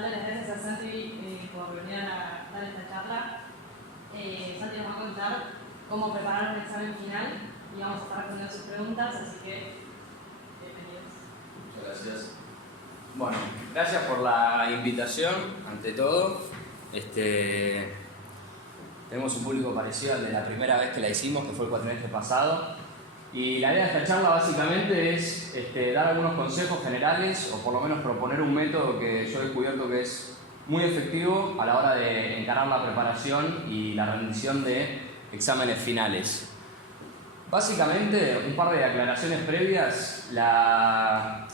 darle las gracias a Santi por venir a dar esta charla. Santi nos va a contar cómo preparar un examen final y vamos a estar respondiendo sus preguntas, así que bienvenidos. Muchas gracias. Bueno, gracias por la invitación, ante todo. Tenemos un público parecido al de la primera vez que la hicimos, que fue el cuatrimestre pasado. Y la idea de esta charla básicamente es dar algunos consejos generales o por lo menos proponer un método que yo he descubierto que es muy efectivo a la hora de encarar la preparación y la rendición de exámenes finales. Básicamente, un par de aclaraciones previas. La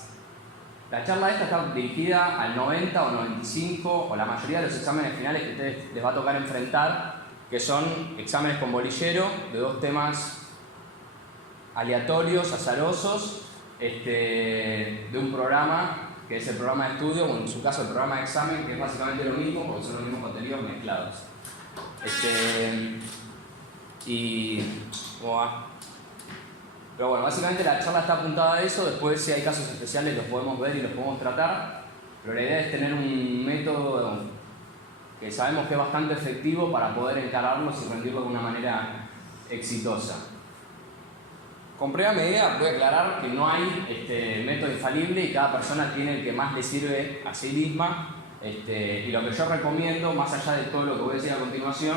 charla esta está dirigida al 90 o 95 o la mayoría de los exámenes finales que a ustedes les va a tocar enfrentar, que son exámenes con bolillero de dos temas aleatorios, azarosos, de un programa que es el programa de estudio, o en su caso el programa de examen, que es básicamente lo mismo porque son los mismos contenidos mezclados. Pero bueno, básicamente la charla está apuntada a eso. Después, si hay casos especiales, los podemos ver y los podemos tratar, pero la idea es tener un método que sabemos que es bastante efectivo para poder encararlos y rendirlo de una manera exitosa. Con previa medida voy a aclarar que no hay método infalible y cada persona tiene el que más le sirve a sí misma. Y lo que yo recomiendo, más allá de todo lo que voy a decir a continuación,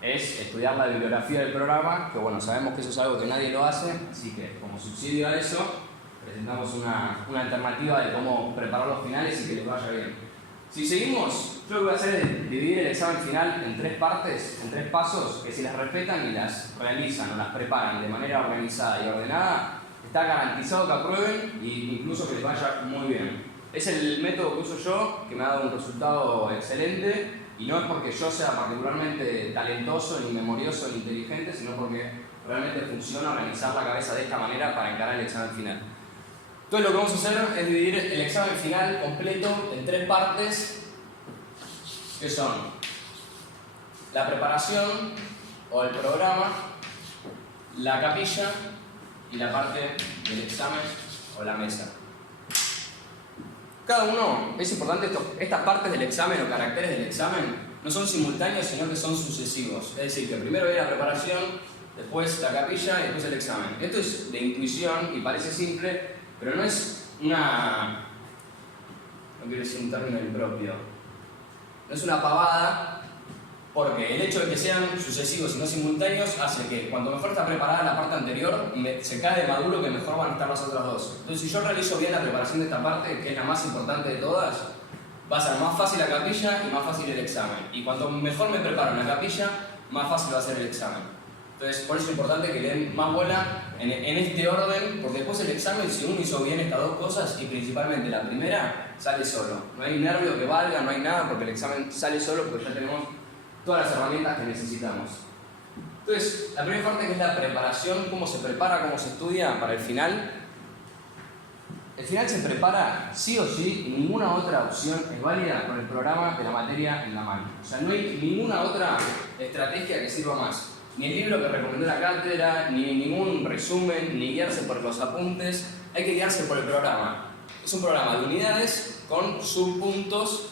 es estudiar la bibliografía del programa, que bueno, sabemos que eso es algo que nadie lo hace, así que como subsidio a eso, presentamos una alternativa de cómo preparar los finales y que les vaya bien. Si seguimos, yo lo que voy a hacer es dividir el examen final en tres partes, en tres pasos, que si las respetan y las realizan o las preparan de manera organizada y ordenada, está garantizado que aprueben e incluso que les vaya muy bien. Es el método que uso yo, que me ha dado un resultado excelente, y no es porque yo sea particularmente talentoso, ni memorioso, ni inteligente, sino porque realmente funciona organizar la cabeza de esta manera para encarar el examen final. Entonces lo que vamos a hacer es dividir el examen final completo en tres partes, que son la preparación o el programa, la capilla y la parte del examen o la mesa. Cada uno, es importante estas partes del examen o caracteres del examen no son simultáneos, sino que son sucesivos. Es decir, que primero viene la preparación, después la capilla y después el examen. Esto es de intuición y parece simple, pero no es no quiero decir un término impropio, no es una pavada, porque el hecho de que sean sucesivos y no simultáneos hace que cuanto mejor está preparada la parte anterior, se cae de maduro que mejor van a estar las otras dos. Entonces, si yo realizo bien la preparación de esta parte, que es la más importante de todas, va a ser más fácil la capilla y más fácil el examen. Y cuanto mejor me preparo en la capilla, más fácil va a ser el examen. Entonces, por eso es importante que le den más bola en este orden, porque después el examen, si uno hizo bien estas dos cosas, y principalmente la primera, sale solo. No hay nervio que valga, no hay nada, porque el examen sale solo porque ya tenemos todas las herramientas que necesitamos. Entonces, la primera parte, que es la preparación, cómo se prepara, cómo se estudia para el final. El final se prepara sí o sí, y ninguna otra opción es válida con el programa de la materia en la mano. O sea, no hay ninguna otra estrategia que sirva más. Ni el libro que recomendó la cátedra, ni ningún resumen, ni guiarse por los apuntes. Hay que guiarse por el programa. Es un programa de unidades con subpuntos.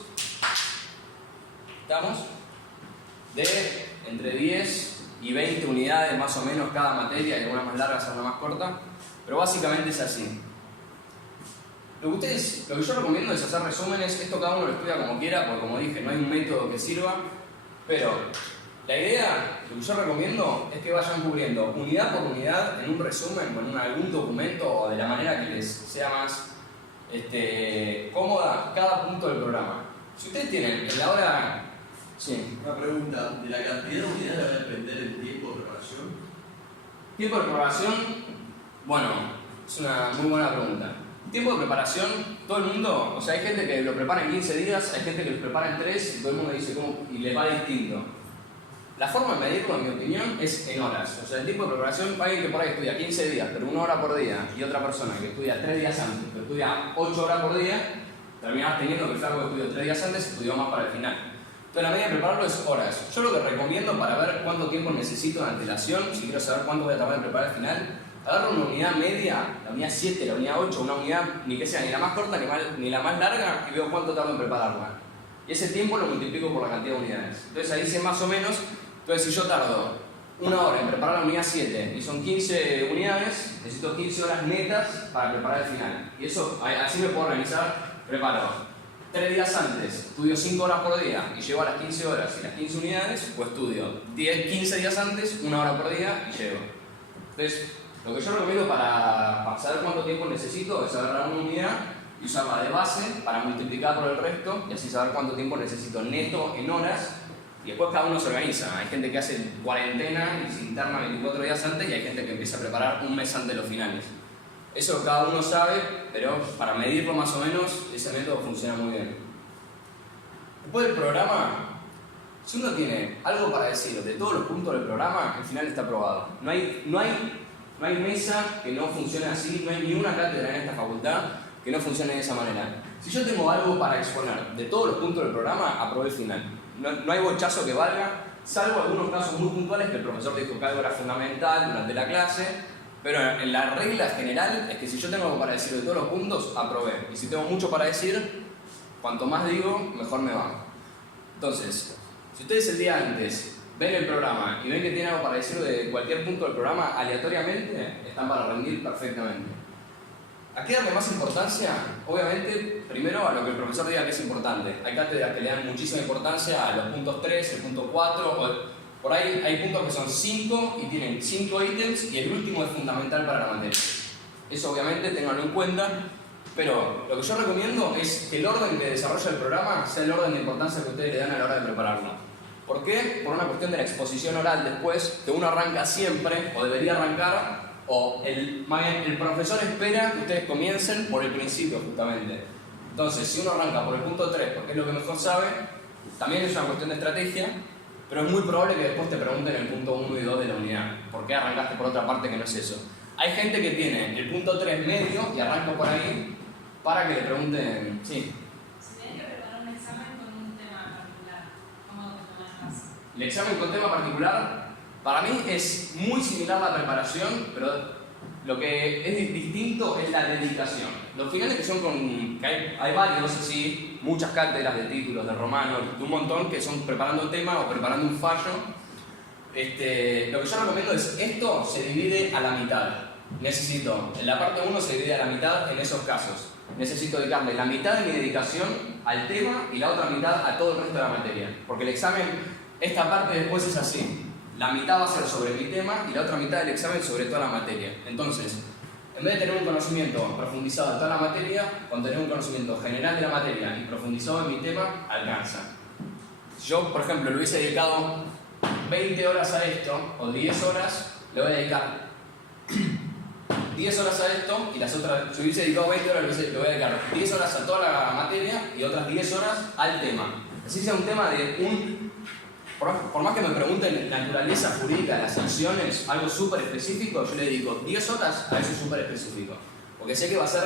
¿Estamos? De entre 10 y 20 unidades más o menos cada materia, y algunas más largas, algunas más cortas, pero básicamente es así. Lo que yo recomiendo es hacer resúmenes. Esto cada uno lo estudia como quiera, porque como dije, no hay un método que sirva, pero la idea, lo que yo recomiendo es que vayan cubriendo unidad por unidad en un resumen o en algún documento o de la manera que les sea más cómoda cada punto del programa. Si ustedes tienen en la hora... Sí. Una pregunta, ¿de la cantidad de unidades va a depender el tiempo de preparación? Tiempo de preparación, bueno, es una muy buena pregunta. Tiempo de preparación, todo el mundo, o sea, hay gente que lo prepara en 15 días, hay gente que lo prepara en 3, y todo el mundo dice cómo, y le va distinto. La forma de medirlo, en mi opinión, es en horas. O sea, el tiempo de preparación, hay alguien que por ahí estudia 15 días, pero 1 hora por día, y otra persona que estudia 3 días antes, pero estudia 8 horas por día, terminás teniendo que el flaco que estudió 3 días antes estudió más para el final. Entonces, la medida de prepararlo es horas. Yo lo que recomiendo para ver cuánto tiempo necesito de antelación, si quiero saber cuánto voy a tardar en preparar el final, agarro una unidad media, la unidad 7, la unidad 8, una unidad ni que sea ni la más corta ni la más larga, y veo cuánto tardo en prepararla. y ese tiempo lo multiplico por la cantidad de unidades. Entonces ahí sé más o menos, entonces si yo tardo 1 hora en preparar la unidad 7 y son 15 unidades, necesito 15 horas netas para preparar el final. Y eso, así me puedo organizar, preparo 3 días antes, estudio 5 horas por día y llego a las 15 horas y las 15 unidades, pues estudio 15 días antes, 1 hora por día y llego. Entonces, lo que yo recomiendo para saber cuánto tiempo necesito es agarrar una unidad y usarla de base para multiplicar por el resto y así saber cuánto tiempo necesito neto en horas. Y después cada uno se organiza. Hay gente que hace cuarentena y se interna 24 días antes y hay gente que empieza a preparar un mes antes de los finales. Eso cada uno sabe, pero para medirlo más o menos, ese método funciona muy bien. Después del programa, si uno tiene algo para decir de todos los puntos del programa, el final está aprobado. No hay mesa que no funcione así, no hay ni una cátedra en esta facultad que no funcione de esa manera. Si yo tengo algo para exponer de todos los puntos del programa, aprobé el final. No hay bochazo que valga, salvo algunos casos muy puntuales que el profesor dijo que algo era fundamental durante la clase, pero en la regla general es que si yo tengo algo para decir de todos los puntos, aprobé. Y si tengo mucho para decir, cuanto más digo, mejor me va. Entonces, si ustedes el día antes ven el programa y ven que tienen algo para decir de cualquier punto del programa, aleatoriamente, están para rendir perfectamente. ¿A qué darle más importancia? Obviamente, primero a lo que el profesor diga que es importante. Hay cátedras que le dan muchísima importancia a los puntos 3, el punto 4, por ahí hay puntos que son 5 y tienen 5 ítems y el último es fundamental para la materia. Eso obviamente ténganlo en cuenta, pero lo que yo recomiendo es que el orden que desarrolla el programa sea el orden de importancia que ustedes le dan a la hora de prepararlo. ¿Por qué? Por una cuestión de la exposición oral después, que uno arranca siempre, o debería arrancar, o el profesor espera que ustedes comiencen por el principio justamente. Entonces, si uno arranca por el punto 3 porque es lo que mejor sabe, también es una cuestión de estrategia, pero es muy probable que después te pregunten el punto 1 y 2 de la unidad. ¿Por qué arrancaste por otra parte que no es eso? Hay gente que tiene el punto 3 medio y arranca por ahí para que le pregunten... Sí. Si tenés que preparar un examen con un tema particular, ¿cómo te manejas? El examen con tema particular, para mí es muy similar la preparación, pero lo que es distinto es la dedicación. Los finales que son que hay varios, así, muchas cátedras de títulos, de romanos, de un montón que son preparando tema o preparando un fallo. Lo que yo recomiendo es, esto se divide a la mitad. En la parte 1 se divide a la mitad en esos casos. Necesito dedicarle la mitad de mi dedicación al tema y la otra mitad a todo el resto de la materia. Porque el examen, esta parte después es así. La mitad va a ser sobre mi tema y la otra mitad del examen sobre toda la materia. Entonces, en vez de tener un conocimiento profundizado en toda la materia, con tener un conocimiento general de la materia y profundizado en mi tema, alcanza. Si yo, por ejemplo, le hubiese dedicado 20 horas a esto, o 10 horas, le voy a dedicar 10 horas a esto y las otras, si hubiese dedicado 20 horas, le voy a dedicar 10 horas a toda la materia y otras 10 horas al tema. Así sea un tema de por más que me pregunten naturaleza jurídica de las sanciones, algo súper específico, yo le dedico 10 horas a eso súper específico. Porque sé que va a ser,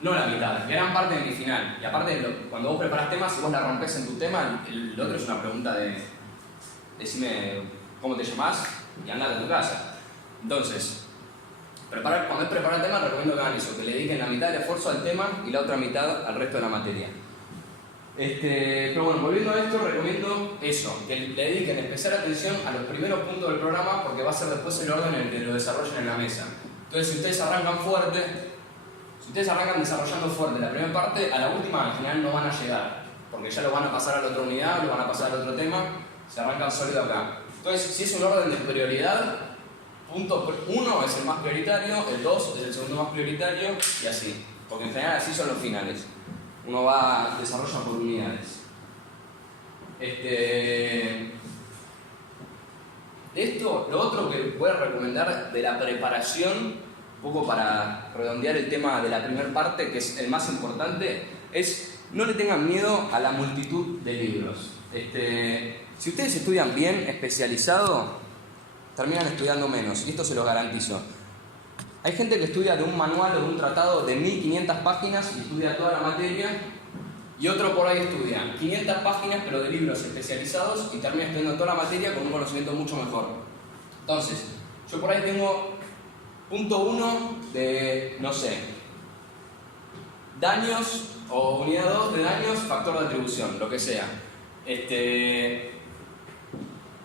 no la mitad, gran parte de mi final. Y aparte, cuando vos preparás temas, si vos la rompés en tu tema, el otro es una pregunta de decime cómo te llamás y andate a tu casa. Entonces, cuando es preparar temas, recomiendo que hagan eso, que le dediquen la mitad del esfuerzo al tema y la otra mitad al resto de la materia. Pero bueno, volviendo a esto, recomiendo eso, que le dediquen especial atención a los primeros puntos del programa porque va a ser después el orden en el que lo desarrollen en la mesa. Entonces, si ustedes arrancan desarrollando fuerte la primera parte, a la última en general no van a llegar, porque ya lo van a pasar a la otra unidad, lo van a pasar al otro tema, se arrancan sólido acá. Entonces, si es un orden de prioridad, punto 1 es el más prioritario, el 2 es el segundo más prioritario y así, porque en general así son los finales. Uno desarrolla por unidades. Esto, lo otro que voy a recomendar de la preparación, un poco para redondear el tema de la primera parte, que es el más importante, es no le tengan miedo a la multitud de libros. Si ustedes estudian bien, especializado, terminan estudiando menos, y esto se los garantizo. Hay gente que estudia de un manual o de un tratado de 1500 páginas y estudia toda la materia, y otro por ahí estudia 500 páginas pero de libros especializados y termina estudiando toda la materia con un conocimiento mucho mejor. Entonces, yo por ahí tengo punto 1 de, no sé, daños o unidad 2 de daños, factor de atribución, lo que sea.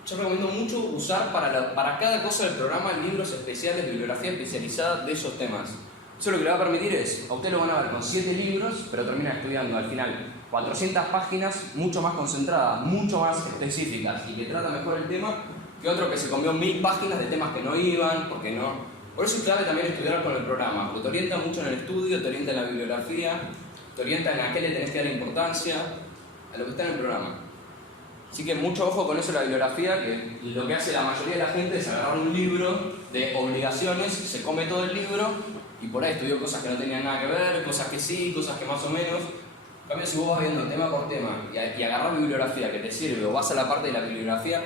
Yo recomiendo mucho usar para cada cosa del programa libros especiales, bibliografía especializada de esos temas. Eso lo que le va a permitir es, a usted lo van a ver con 7 libros, pero termina estudiando al final 400 páginas mucho más concentradas, mucho más específicas y que trata mejor el tema que otro que se comió 1000 páginas de temas que no iban, porque no. Por eso es clave también estudiar con el programa, porque te orienta mucho en el estudio, te orienta en la bibliografía, te orienta en a qué le tenés que dar importancia, a lo que está en el programa. Así que mucho ojo con eso de la bibliografía, que lo que hace la mayoría de la gente es agarrar un libro de obligaciones, se come todo el libro y por ahí estudió cosas que no tenían nada que ver, cosas que sí, cosas que más o menos. En cambio, si vos vas viendo tema por tema y agarrar bibliografía que te sirve o vas a la parte de la bibliografía,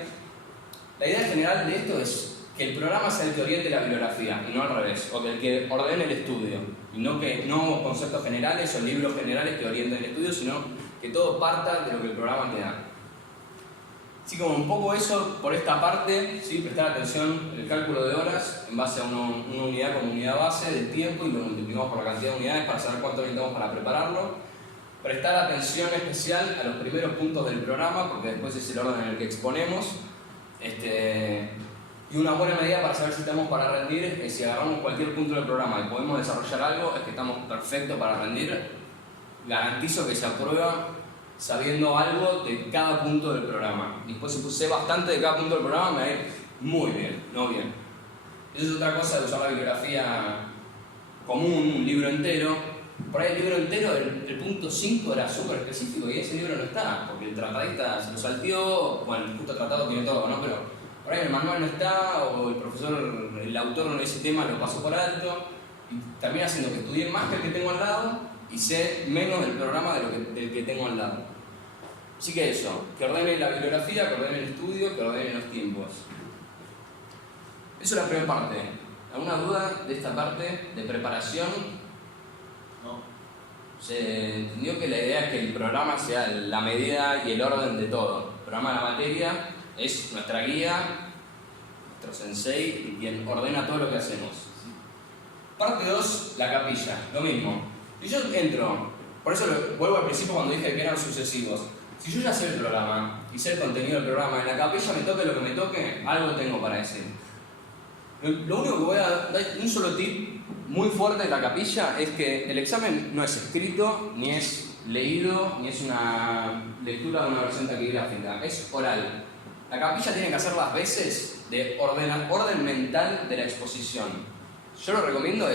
la idea general de esto es que el programa sea el que oriente la bibliografía y no al revés, o que el que ordene el estudio, y no conceptos generales o libros generales que orienten el estudio, sino que todo parta de lo que el programa te da. Así como un poco eso por esta parte, ¿sí? Prestar atención el cálculo de horas en base a una unidad como unidad base del tiempo y lo multiplicamos por la cantidad de unidades para saber cuánto necesitamos para prepararlo. Prestar atención especial a los primeros puntos del programa, porque después es el orden en el que exponemos. Y una buena medida para saber si estamos para rendir es si agarramos cualquier punto del programa y podemos desarrollar algo, es que estamos perfectos para rendir. Garantizo que se aprueba sabiendo algo de cada punto del programa. Después si sé bastante de cada punto del programa me va a ir muy bien, no bien. Eso es otra cosa de usar la bibliografía común, un libro entero. Por ahí el libro entero, el punto 5 era súper específico y ese libro no está, porque el tratadista se lo salteó, bueno, justo el tratado tiene todo, ¿no? Pero por ahí el manual no está, o el profesor, el autor de ese tema lo pasó por alto, y termina haciendo que estudie más que el que tengo al lado y sé menos del programa del que tengo al lado. Así que eso, que ordene la bibliografía, que ordene el estudio, que ordene los tiempos. Eso es la primera parte. ¿Alguna duda de esta parte de preparación? No. Se entendió que la idea es que el programa sea la medida y el orden de todo. El programa de la materia es nuestra guía, nuestro sensei y quien ordena todo lo que hacemos. Parte 2, la capilla, lo mismo. Si yo entro, por eso vuelvo al principio cuando dije que eran sucesivos. Si yo ya sé el programa y sé el contenido del programa, en la capilla me toque lo que me toque, algo tengo para decir. Lo único que voy a dar, un solo tip muy fuerte en la capilla, es que el examen no es escrito, ni es leído, ni es una lectura de una versión taquigráfica, es oral. La capilla tiene que hacer las veces de orden mental de la exposición. Yo lo recomiendo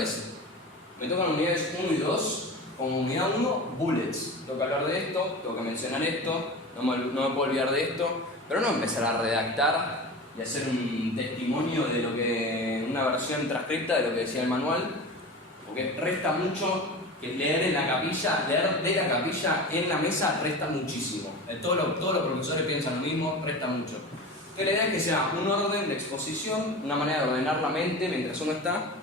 me tocan unidades 1 y 2, como unidad 1, bullets. Tengo que hablar de esto, tengo que mencionar esto, no me puedo olvidar de esto, pero no empezar a redactar y hacer un testimonio de lo que, una versión transcripta de lo que decía el manual, porque resta mucho, que leer en la capilla, leer de la capilla en la mesa resta muchísimo. Todos los profesores piensan lo mismo, resta mucho. Entonces la idea es que sea un orden de exposición, una manera de ordenar la mente mientras uno está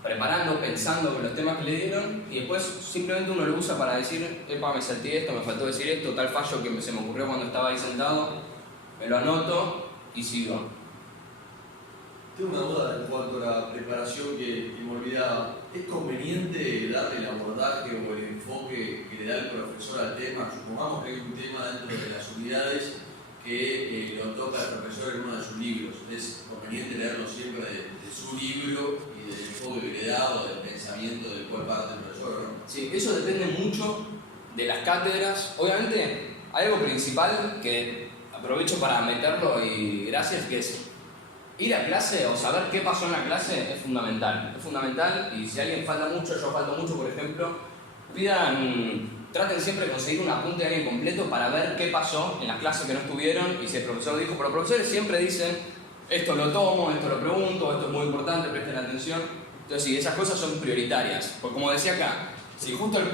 preparando, pensando con los temas que le dieron, y después simplemente uno lo usa para decir, epa, me salté esto, me faltó decir esto, tal fallo que se me ocurrió cuando estaba ahí sentado, me lo anoto y sigo. Tengo una duda en cuanto a la preparación que me olvidaba. ¿Es conveniente darle el abordaje o el enfoque que le da el profesor al tema? Supongamos que hay un tema dentro de las unidades que lo toca el profesor en uno de sus libros. ¿Es conveniente leerlo siempre de su libro y del enfoque que le da o del pensamiento del cual parte el profesor, ¿no? Sí, eso depende mucho de las cátedras. Obviamente hay algo principal que aprovecho para meterlo y gracias, que es ir a clase o saber qué pasó en la clase es fundamental. Es fundamental, y si alguien falta mucho, yo falto mucho, por ejemplo, traten siempre de conseguir un apunte de alguien completo para ver qué pasó en las clases que no estuvieron y si el profesor dijo. Pero los profesores siempre dicen, esto lo tomo, esto lo pregunto, esto es muy importante, presten atención. Entonces sí, esas cosas son prioritarias. Porque como decía acá, si justo el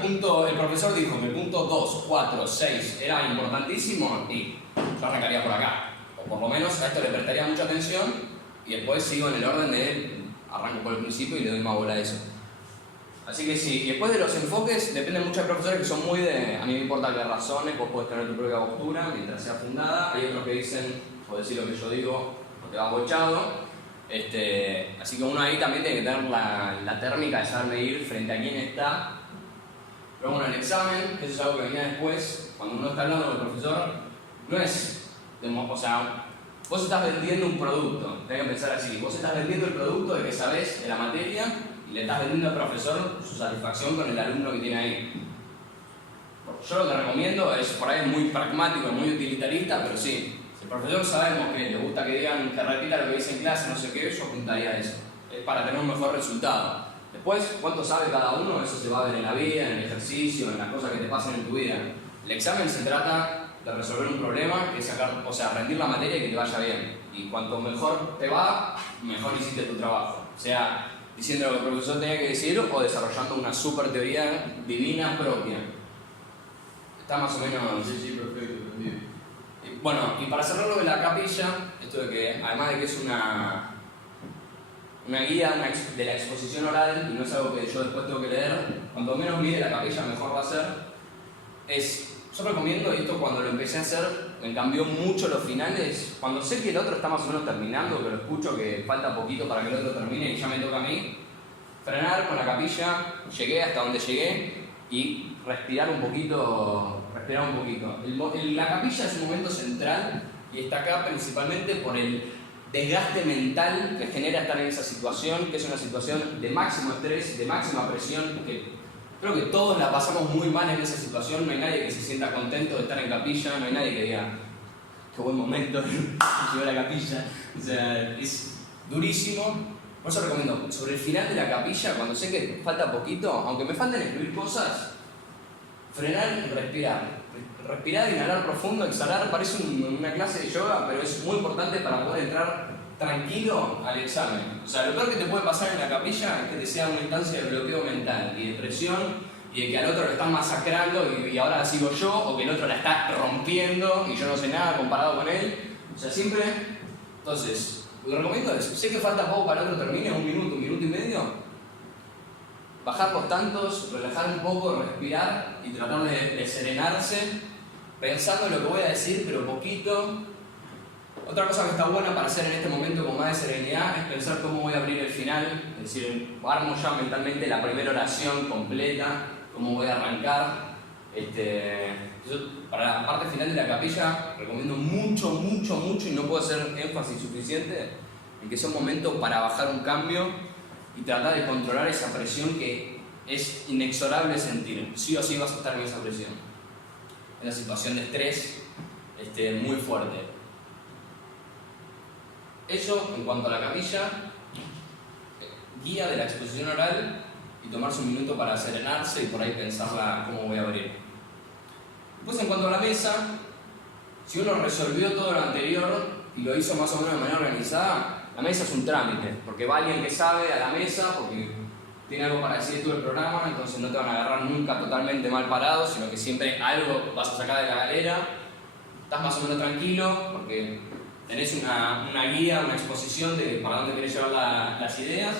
profesor dijo que el punto 2, 4, 6 era importantísimo, y yo arrancaría por acá. O por lo menos a esto le prestaría mucha atención y después sigo en el orden de arranco por el principio y le doy más bola a eso. Así que sí, y después de los enfoques, depende mucho de profesores que son muy de, a mí me importa qué razones, vos podés tener tu propia postura mientras sea fundada. Hay otros que dicen, podés decir lo que yo digo, o te vas bochado. Así que uno ahí también tiene que tener la térmica de saber medir frente a quién está. Pero bueno, el examen, eso es algo que venía después, cuando uno está hablando con el profesor, no es, o sea, vos estás vendiendo un producto, tenés que pensar así, vos estás vendiendo el producto de que sabés de la materia y le estás vendiendo al profesor su satisfacción con el alumno que tiene ahí. Yo lo que recomiendo es, por ahí es muy pragmático, muy utilitarista, pero sí, si el profesor sabemos que le gusta que digan, que repita lo que dice en clase, no sé qué, yo apuntaría a eso, es para tener un mejor resultado. Después, cuánto sabe cada uno, eso se va a ver en la vida, en el ejercicio, en las cosas que te pasan en tu vida. El examen se trata de resolver un problema, que es sacar, o sea, rendir la materia y que te vaya bien. Y cuanto mejor te va, mejor hiciste tu trabajo. O sea, diciendo lo que el profesor tenía que decir o desarrollando una super teoría divina propia. Está más o menos... Sí, perfecto, entendido. Bueno, y para cerrar lo de la capilla, esto de que, además de que es una guía de la exposición oral, y no es algo que yo después tengo que leer, cuanto menos mire la capilla mejor va a ser, yo recomiendo esto cuando lo empecé a hacer, me cambió mucho los finales, cuando sé que el otro está más o menos terminando, que lo escucho que falta poquito para que el otro termine y ya me toca a mí, frenar con la capilla, llegué hasta donde llegué y respirar un poquito. La capilla es un momento central y está acá principalmente por el desgaste mental que genera estar en esa situación, que es una situación de máximo estrés, de máxima presión, que creo que todos la pasamos muy mal en esa situación, no hay nadie que se sienta contento de estar en capilla, no hay nadie que diga, qué buen momento, llevo a la capilla, o sea, es durísimo. Por eso recomiendo, sobre el final de la capilla, cuando sé que falta poquito, aunque me falten escribir cosas, frenar y respirar. Respirar, inhalar profundo, exhalar, parece una clase de yoga, pero es muy importante para poder entrar tranquilo al examen. O sea, lo peor que te puede pasar en la capilla es que te sea una instancia de bloqueo mental y depresión y de que al otro lo están masacrando y ahora sigo yo, o que el otro la está rompiendo y yo no sé nada comparado con él. O sea, siempre... Entonces, lo que recomiendo es, sé que falta poco para que el otro termine, un minuto y medio, bajar los tantos, relajar un poco, respirar y tratar de serenarse, pensando en lo que voy a decir, pero poquito. Otra cosa que está buena para hacer en este momento con más de serenidad es pensar cómo voy a abrir el final, es decir, armo ya mentalmente la primera oración completa, cómo voy a arrancar. Yo, para la parte final de la capilla recomiendo mucho y no puedo hacer énfasis suficiente en que sea un momento para bajar un cambio y tratar de controlar esa presión que es inexorable sentir. Sí o sí vas a estar en esa presión. Es una situación de estrés muy fuerte. Eso en cuanto a la capilla, guía de la exposición oral y tomarse un minuto para serenarse y por ahí pensarla cómo voy a abrir. Después en cuanto a la mesa, si uno resolvió todo lo anterior y lo hizo más o menos de manera organizada, la mesa es un trámite, porque va alguien que sabe a la mesa, porque tiene algo para decir tú del programa, entonces no te van a agarrar nunca totalmente mal parado, sino que siempre algo vas a sacar de la galera, estás más o menos tranquilo, porque tenés una guía, una exposición de para dónde querés llevar las ideas.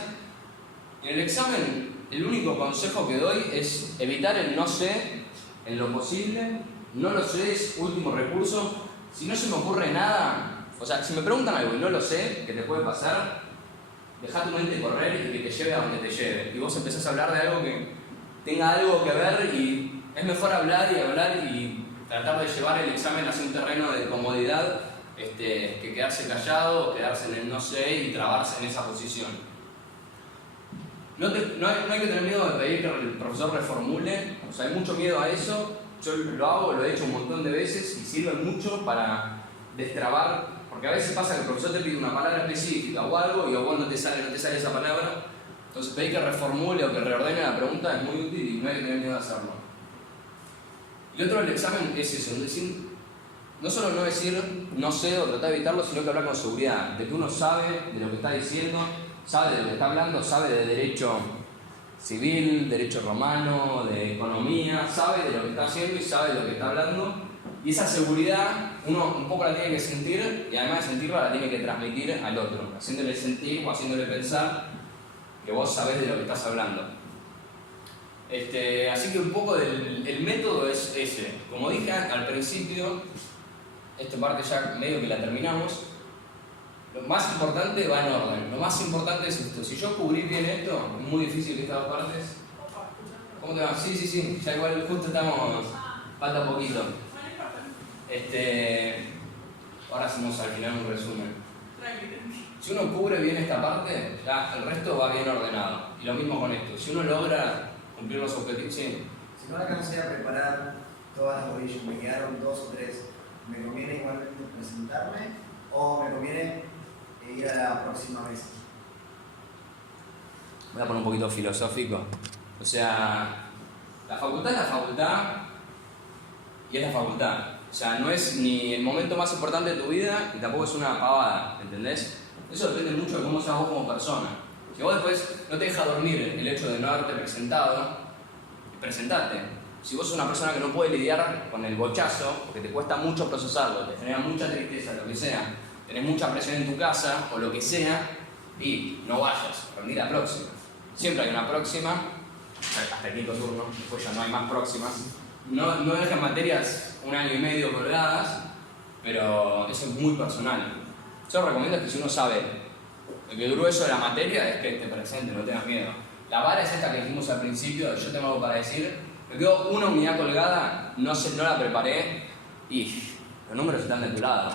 En el examen, el único consejo que doy es evitar el no sé en lo posible, no lo sé es último recurso, si no se me ocurre nada. O sea, si me preguntan algo y no lo sé, ¿qué te puede pasar? Deja tu mente correr y que te lleve a donde te lleve. Y vos empezás a hablar de algo que tenga algo que ver y es mejor hablar y tratar de llevar el examen hacia un terreno de comodidad que quedarse callado, o quedarse en el no sé y trabarse en esa posición. No hay que tener miedo de pedir que el profesor reformule, o sea, hay mucho miedo a eso. Yo lo hago, lo he hecho un montón de veces y sirve mucho para destrabar. Porque a veces pasa que el profesor te pide una palabra específica o algo y a vos no te sale esa palabra. Entonces pedir que reformule o que reordene la pregunta es muy útil y no hay que tener miedo de hacerlo. Y otro del examen es eso, no solo no decir no sé o tratar de evitarlo, sino que hablar con seguridad, de que uno sabe de lo que está diciendo, sabe de lo que está hablando, sabe de derecho civil, derecho romano, de economía, sabe de lo que está haciendo y sabe de lo que está hablando. Y esa seguridad uno un poco la tiene que sentir y además de sentirla la tiene que transmitir al otro, haciéndole sentir o haciéndole pensar que vos sabés de lo que estás hablando. Así que un poco el método es ese. Como dije al principio, esta parte ya medio que la terminamos, Lo más importante va en orden. Lo más importante es esto. Si yo cubrí bien esto, es muy difícil que estas dos partes. ¿Cómo te va? Sí. Ya igual justo estamos. Falta poquito. Ahora hacemos al final un resumen. Si uno cubre bien esta parte, ya el resto va bien ordenado. Y lo mismo con esto. Si uno logra cumplir los objetivos, sí. Si no alcancé a preparar todas las orillas, me quedaron 2 o 3, ¿me conviene igualmente presentarme o me conviene ir a la próxima vez? Voy a poner un poquito filosófico. O sea, la facultad es la facultad y es la facultad. O sea, no es ni el momento más importante de tu vida y tampoco es una pavada, ¿entendés? Eso depende mucho de cómo seas vos como persona. Si vos después no te deja dormir el hecho de no haberte presentado, presentate. Si vos sos una persona que no puede lidiar con el bochazo, porque te cuesta mucho procesarlo, te genera mucha tristeza, lo que sea, tenés mucha presión en tu casa o lo que sea, y no vayas, rendí la próxima. Siempre hay una próxima, hasta el quinto turno, después ya no hay más próximas. No dejan materias 1 año y medio colgadas, pero eso es muy personal. Yo recomiendo que si uno sabe que el grueso de la materia es que esté presente, no tengas miedo. La vara es esta que dijimos al principio, yo tengo algo para decir. Me quedó una unidad colgada, no la preparé y los números están de tu lado,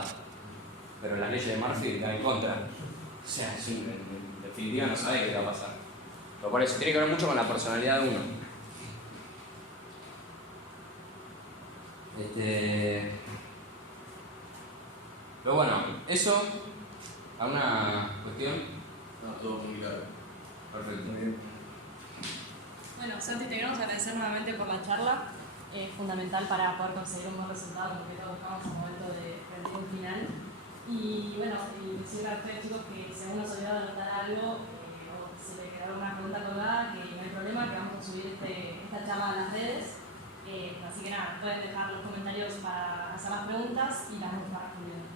pero las leyes de Murphy están en contra. O sea, en definitiva no sabes qué va a pasar. Pero por eso tiene que ver mucho con la personalidad de uno. Pero bueno, eso, ¿alguna cuestión? No, todo muy claro. Perfecto. Muy bien. Bueno, Santi, te queremos agradecer nuevamente por la charla. Es fundamental para poder conseguir un buen resultado, porque todos estamos al momento de rendir un final. Y bueno, y decirle a ustedes, chicos, que si alguno se olvidó de anotar algo o se le quedó una pregunta colgada, que no hay problema, que vamos a subir esta charla a las redes. Así que nada, pueden dejar los comentarios para hacer las preguntas y las vamos a estar respondiendo.